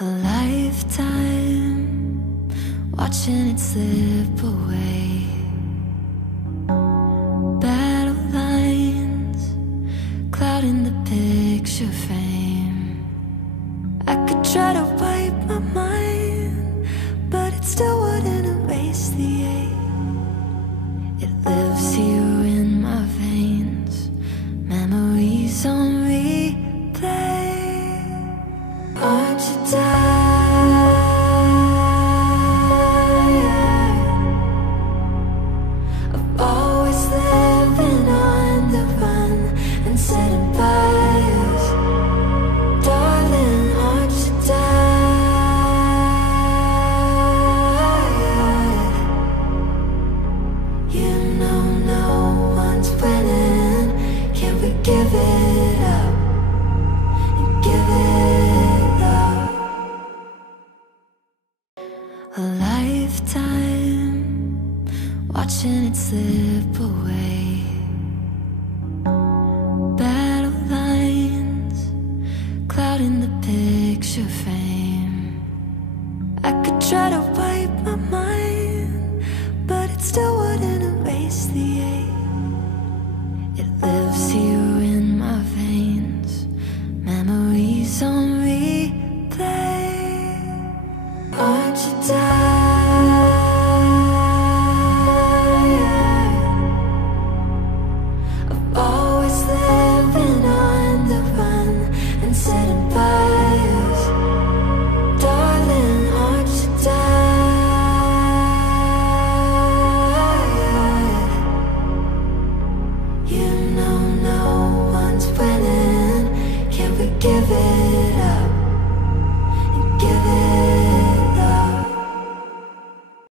A lifetime watching it slip away. Battle lines clouding the picture frame. I could try to wipe my mind, but it still wouldn't erase the ache. It lives here in my veins, memories on replay. Aren't you tired of always living on the run and setting fires? Darling, aren't you tired? You know no one's winning. Can we give it up and give it up? A lifetime watching it slip away. Battle lines clouding the picture